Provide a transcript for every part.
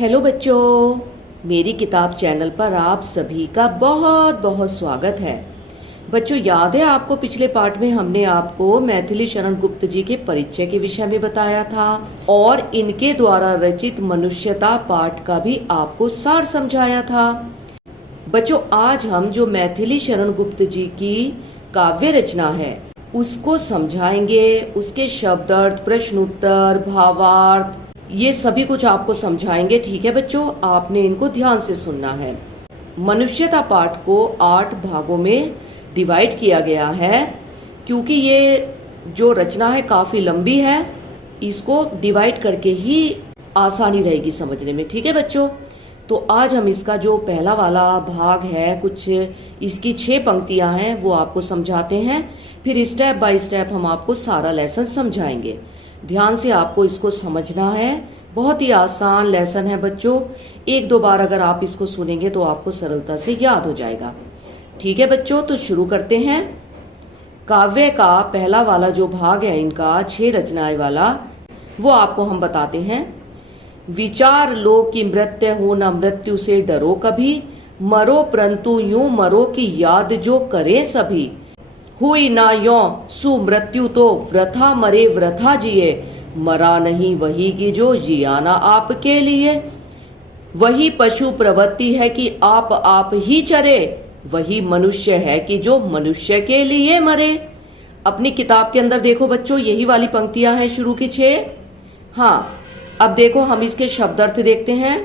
Hello बच्चों, मेरी किताब चैनल पर आप सभी का बहुत बहुत स्वागत है। बच्चों, याद है आपको पिछले पार्ट में हमने आपको मैथिली शरण गुप्त जी के परिचय के विषय में बताया था और इनके द्वारा रचित मनुष्यता पाठ का भी आपको सार समझाया था। बच्चों, आज हम जो मैथिली शरण गुप्त जी की काव्य रचना है उसको समझाएंगे। उसके शब्द अर्थ, प्रश्न उत्तर, भावार्थ, ये सभी कुछ आपको समझाएंगे। ठीक है बच्चों, आपने इनको ध्यान से सुनना है। मनुष्यता पाठ को 8 भागों में डिवाइड किया गया है। क्योंकि ये जो रचना है काफी लंबी है, इसको डिवाइड करके ही आसानी रहेगी समझने में। ठीक है बच्चों, तो आज हम इसका जो पहला वाला भाग है, कुछ इसकी 6 पंक्तियां हैं, वो आपको समझाते हैं। फिर स्टेप बाय स्टेप हम आपको सारा लेसन समझाएंगे। ध्यान से आपको इसको समझना है। बहुत ही आसान लेसन है बच्चों। 1-2 बार अगर आप इसको सुनेंगे तो आपको सरलता से याद हो जाएगा। ठीक है बच्चों, तो शुरू करते हैं। काव्य का पहला वाला जो भाग है इनका 6 रचनाएं वाला, वो आपको हम बताते हैं। विचार लो कि मृत्यु हो न मृत्यु से डरो कभी, मरो परंतु यूं मरो कि याद जो करे सभी। हुई ना यो सुमृत्यु तो वृथा मरे वृथा जिए, मरा नहीं वही की जो जिया ना आपके लिए। वही पशु प्रवृत्ति है कि आप ही चरे, वही मनुष्य है कि जो मनुष्य के लिए मरे। अपनी किताब के अंदर देखो बच्चों, यही वाली पंक्तियां हैं शुरू की 6। हाँ, अब देखो हम इसके शब्दार्थ देखते हैं।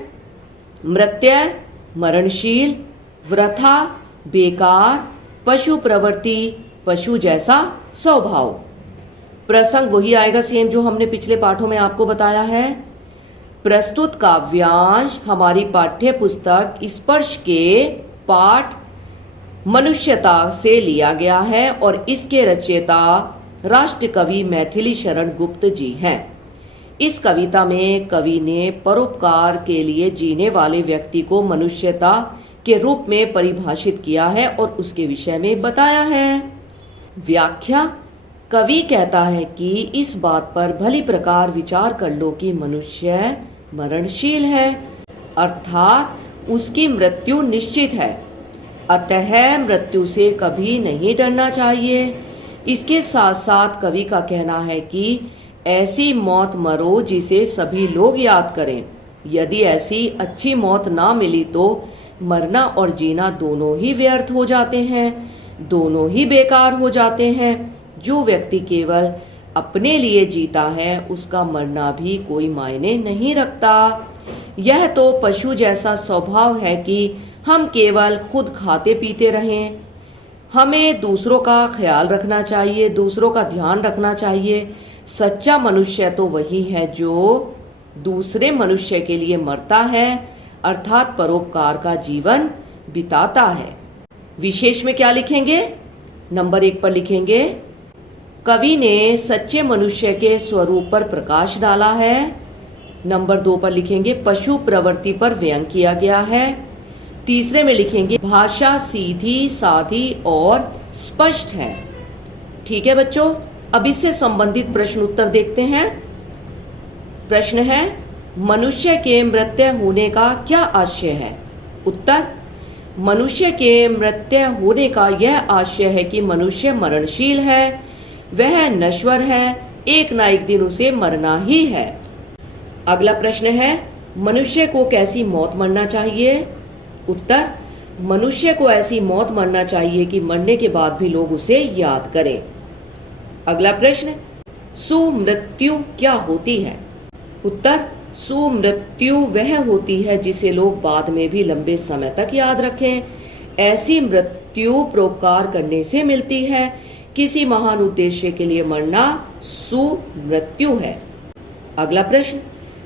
मृत्यु मरणशील, वृथा बेकार, पशु प्रवृत्ति पशु जैसा स्वभाव। प्रसंग वही आएगा सेम जो हमने पिछले पाठों में आपको बताया है। प्रस्तुत काव्यांश हमारी पाठ्य पुस्तक स्पर्श के पाठ मनुष्यता से लिया गया है और इसके रचयिता राष्ट्र कवि मैथिली शरण गुप्त जी हैं। इस कविता में कवि ने परोपकार के लिए जीने वाले व्यक्ति को मनुष्यता के रूप में परिभाषित किया है और उसके विषय में बताया है। व्याख्या: कवि कहता है कि इस बात पर भली प्रकार विचार कर लो कि मनुष्य मरणशील है, अर्थात उसकी मृत्यु निश्चित है। अतः मृत्यु से कभी नहीं डरना चाहिए। इसके साथ साथ कवि का कहना है कि ऐसी मौत मरो जिसे सभी लोग याद करें। यदि ऐसी अच्छी मौत ना मिली तो मरना और जीना दोनों ही व्यर्थ हो जाते हैं, दोनों ही बेकार हो जाते हैं। जो व्यक्ति केवल अपने लिए जीता है उसका मरना भी कोई मायने नहीं रखता। यह तो पशु जैसा स्वभाव है कि हम केवल खुद खाते पीते रहें। हमें दूसरों का ख्याल रखना चाहिए, दूसरों का ध्यान रखना चाहिए। सच्चा मनुष्य तो वही है जो दूसरे मनुष्य के लिए मरता है, अर्थात परोपकार का जीवन बिताता है। विशेष में क्या लिखेंगे? नंबर 1 पर लिखेंगे, कवि ने सच्चे मनुष्य के स्वरूप पर प्रकाश डाला है। नंबर 2 पर लिखेंगे, पशु प्रवृत्ति पर व्यंग किया गया है। तीसरे में लिखेंगे, भाषा सीधी सादी और स्पष्ट है। ठीक है बच्चों, अब इससे संबंधित प्रश्न उत्तर देखते हैं। प्रश्न है, मनुष्य के मृत्यु होने का क्या आशय है? उत्तर: मनुष्य के मृत्यु होने का यह आशय है कि मनुष्य मरणशील है, वह नश्वर है, एक ना एक दिन उसे मरना ही है। अगला प्रश्न है, मनुष्य को कैसी मौत मरना चाहिए? उत्तर: मनुष्य को ऐसी मौत मरना चाहिए कि मरने के बाद भी लोग उसे याद करें। अगला प्रश्न, सुमृत्यु क्या होती है? उत्तर: सुमृत्यु वह होती है जिसे लोग बाद में भी लंबे समय तक याद रखें। ऐसी मृत्यु परोपकार करने से मिलती है। किसी महान उद्देश्य के लिए मरना सुमृत्यु है। अगला प्रश्न,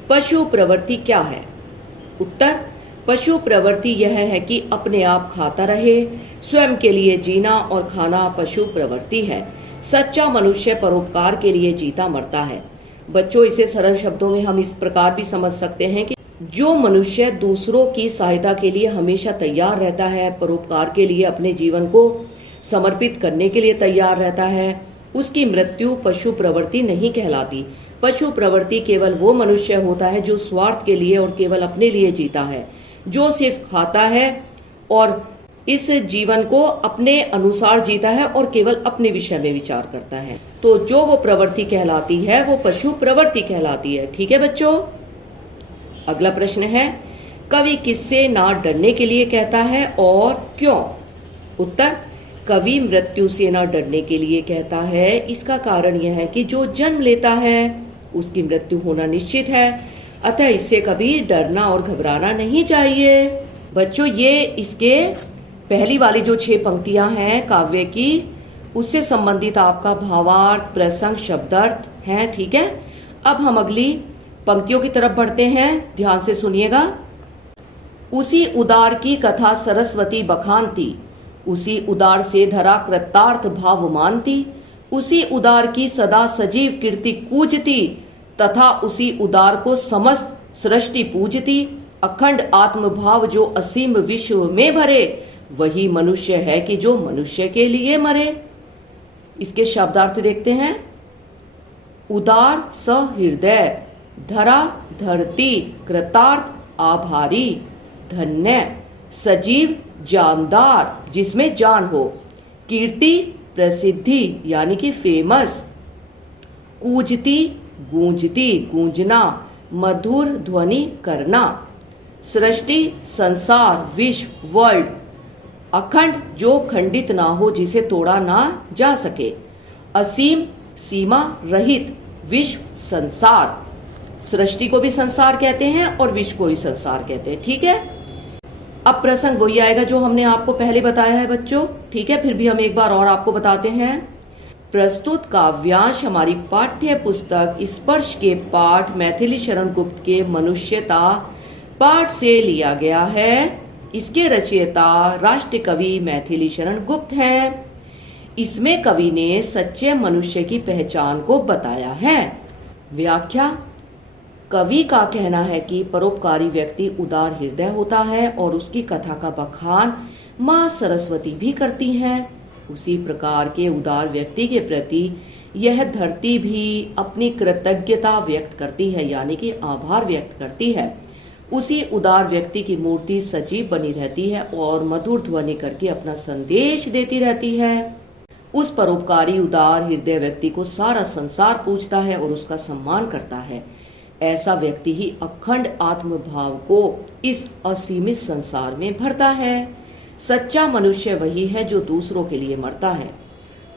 पशु प्रवृत्ति क्या है? उत्तर: पशु प्रवृत्ति यह है कि अपने आप खाता रहे। स्वयं के लिए जीना और खाना पशु प्रवृत्ति है। सच्चा मनुष्य परोपकार के लिए जीता मरता है। बच्चों, इसे सरल शब्दों में हम इस प्रकार भी समझ सकते हैं कि जो मनुष्य दूसरों की सहायता के लिए हमेशा तैयार रहता है, परोपकार के लिए अपने जीवन को समर्पित करने के लिए तैयार रहता है, उसकी मृत्यु पशु प्रवृत्ति नहीं कहलाती, पशु प्रवृत्ति केवल वो मनुष्य होता है जो स्वार्थ के लिए और केवल अपने लिए जीता है, जो सिर्फ खाता है और इस जीवन को अपने अनुसार जीता है और केवल अपने विषय में विचार करता है। तो जो वो प्रवृत्ति कहलाती है वो पशु प्रवृत्ति कहलाती है। ठीक है बच्चों। अगला प्रश्न है, कवि किससे ना डरने के लिए कहता है और क्यों? उत्तर, कवि मृत्यु से ना डरने के लिए कहता है। इसका कारण यह है कि जो जन्म लेता है उसकी मृत्यु होना निश्चित है, अतः इससे कभी डरना और घबराना नहीं चाहिए। बच्चों, ये इसके पहली वाली जो 6 पंक्तियां हैं काव्य की, उससे संबंधित आपका भावार्थ, प्रसंग, शब्दार्थ हैं। ठीक है। अब हम अगली पंक्तियों की तरफ बढ़ते हैं, ध्यान से सुनिएगा। उसी उदार की कथा सरस्वती बखानती, उसी उदार से धरा कृतार्थ भाव मानती, उसी उदार की सदा सजीव कीर्ति कूजती, तथा उसी उदार को समस्त सृष्टि पूजती। अखंड आत्मभाव जो असीम विश्व में भरे, वही मनुष्य है कि जो मनुष्य के लिए मरे। इसके शब्दार्थ देखते हैं। उदार सहृदय, धरा धरती, कृतार्थ आभारी, धन्य सजीव जानदार जिसमें जान हो, कीर्ति प्रसिद्धि यानी कि फेमस, कूजती गूंजती गूंजना, मधुर ध्वनि करना, सृष्टि संसार विश्व वर्ल्ड, अखंड जो खंडित ना हो जिसे तोड़ा ना जा सके, असीम सीमा रहित विश्व संसार। सृष्टि को भी संसार कहते हैं और विश्व को भी संसार कहते हैं। ठीक है। अब प्रसंग वही आएगा जो हमने आपको पहले बताया है बच्चों। ठीक है, फिर भी हम एक बार और आपको बताते हैं। प्रस्तुत काव्यांश हमारी पाठ्य पुस्तक स्पर्श के पाठ मैथिली शरण गुप्त के मनुष्यता पाठ से लिया गया है। इसके रचयिता राष्ट्र कवि मैथिली शरण गुप्त हैं। इसमें कवि ने सच्चे मनुष्य की पहचान को बताया है। व्याख्या, कवि का कहना है कि परोपकारी व्यक्ति उदार हृदय होता है और उसकी कथा का बखान माँ सरस्वती भी करती हैं। उसी प्रकार के उदार व्यक्ति के प्रति यह धरती भी अपनी कृतज्ञता व्यक्त करती है, यानी कि आभार व्यक्त करती है। उसी उदार व्यक्ति की मूर्ति सजीव बनी रहती है और मधुर ध्वनि करके अपना संदेश देती रहती है। उस परोपकारी उदार हृदय व्यक्ति को सारा संसार पूजता है और उसका सम्मान करता है। ऐसा व्यक्ति ही अखंड आत्मभाव को इस असीमित संसार में भरता है। सच्चा मनुष्य वही है जो दूसरों के लिए मरता है।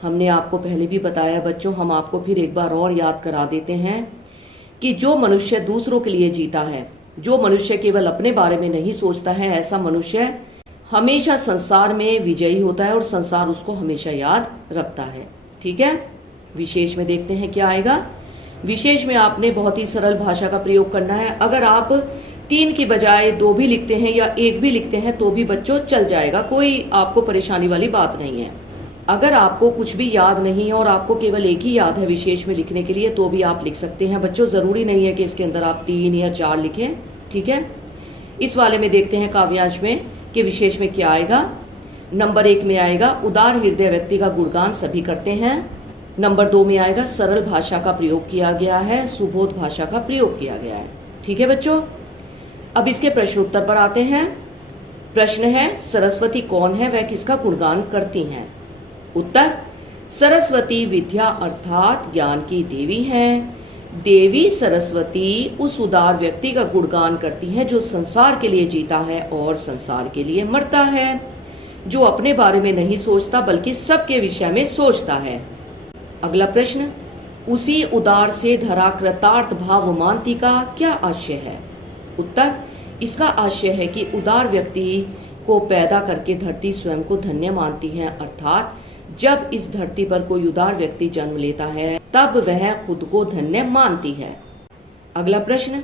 हमने आपको पहले भी बताया बच्चों, हम आपको फिर एक बार और याद करा देते हैं कि जो मनुष्य दूसरों के लिए जीता है, जो मनुष्य केवल अपने बारे में नहीं सोचता है, ऐसा मनुष्य हमेशा संसार में विजयी होता है और संसार उसको हमेशा याद रखता है। ठीक है। विशेष में देखते हैं क्या आएगा। विशेष में आपने बहुत ही सरल भाषा का प्रयोग करना है। अगर आप 3 की बजाय 2 भी लिखते हैं या 1 भी लिखते हैं तो भी बच्चों चल जाएगा, कोई आपको परेशानी वाली बात नहीं है। अगर आपको कुछ भी याद नहीं है और आपको केवल 1 ही याद है विशेष में लिखने के लिए, तो भी आप लिख सकते हैं बच्चों। जरूरी नहीं है कि इसके अंदर आप 3 या 4 लिखें। ठीक है। इस वाले में देखते हैं काव्यांश में कि विशेष में क्या आएगा। नंबर 1 में आएगा उदार हृदय व्यक्ति का गुणगान सभी करते हैं। नंबर 2 में आएगा सरल भाषा का प्रयोग किया गया है, सुबोध भाषा का प्रयोग किया गया है। ठीक है बच्चों। अब इसके प्रश्न उत्तर पर आते हैं। प्रश्न है, सरस्वती कौन है, वह किसका गुणगान करती हैं? उत्तर, सरस्वती विद्या अर्थात ज्ञान की देवी हैं। देवी सरस्वती उस उदार व्यक्ति का गुणगान करती हैं जो संसार के लिए जीता है और संसार के लिए मरता है, जो अपने बारे में नहीं सोचता बल्कि सबके विषय में सोचता है। अगला प्रश्न, उसी उदार से धरा कृतार्थ भाव मानती का क्या आशय है? उत्तर, इसका आशय है कि उदार व्यक्ति को पैदा करके धरती स्वयं को धन्य मानती है, अर्थात जब इस धरती पर कोई उदार व्यक्ति जन्म लेता है तब वह खुद को धन्य मानती है। अगला प्रश्न,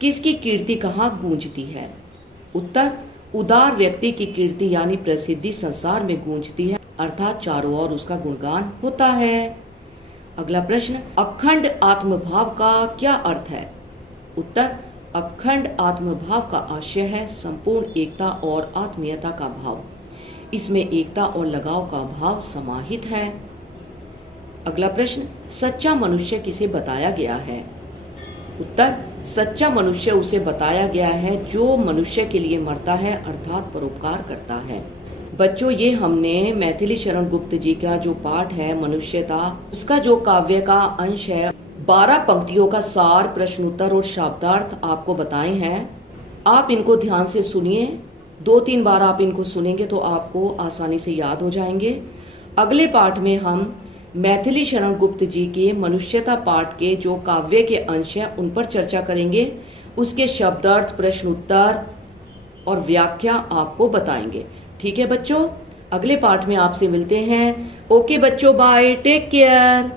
किसकी कीर्ति कहाँ गूंजती है? उत्तर, उदार व्यक्ति की कीर्ति यानी प्रसिद्धि संसार में गूंजती है, अर्थात चारों ओर उसका गुणगान होता है। अगला प्रश्न, अखंड आत्मभाव का क्या अर्थ है? उत्तर, अखंड आत्मभाव का आशय है संपूर्ण एकता और आत्मीयता का भाव। इसमें एकता और लगाव का भाव समाहित है। अगला प्रश्न, सच्चा मनुष्य किसे बताया गया है? उत्तर, सच्चा मनुष्य उसे बताया गया है जो मनुष्य के लिए मरता है अर्थात परोपकार करता है। बच्चों, ये हमने मैथिली शरण गुप्त जी का जो पाठ है मनुष्यता, उसका जो काव्य का अंश है, 12 पंक्तियों का सार, प्रश्न उत्तर और शब्दार्थ आपको बताए हैं। आप इनको ध्यान से सुनिए, 2-3 बार आप इनको सुनेंगे तो आपको आसानी से याद हो जाएंगे। अगले पाठ में हम मैथिली शरण गुप्त जी के मनुष्यता पाठ के जो काव्य के अंश हैं उन पर चर्चा करेंगे, उसके शब्दार्थ, प्रश्न उत्तर और व्याख्या आपको बताएंगे। ठीक है बच्चों, अगले पाठ में आपसे मिलते हैं। ओके बच्चों, बाय, टेक केयर।